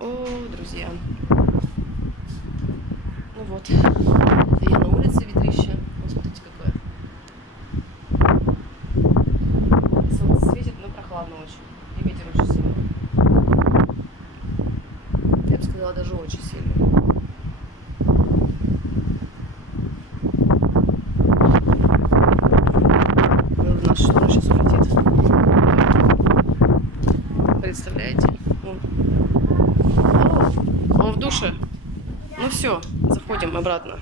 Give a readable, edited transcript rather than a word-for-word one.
О, друзья. Ну вот. Я на улице, ветрище. Смотрите, какое. Солнце светит, но прохладно очень. И ветер очень сильный. Я бы сказала, даже очень сильный. Ну, в нашу сторону сейчас улетит. Представляете? Он в душе. Ну все, заходим обратно.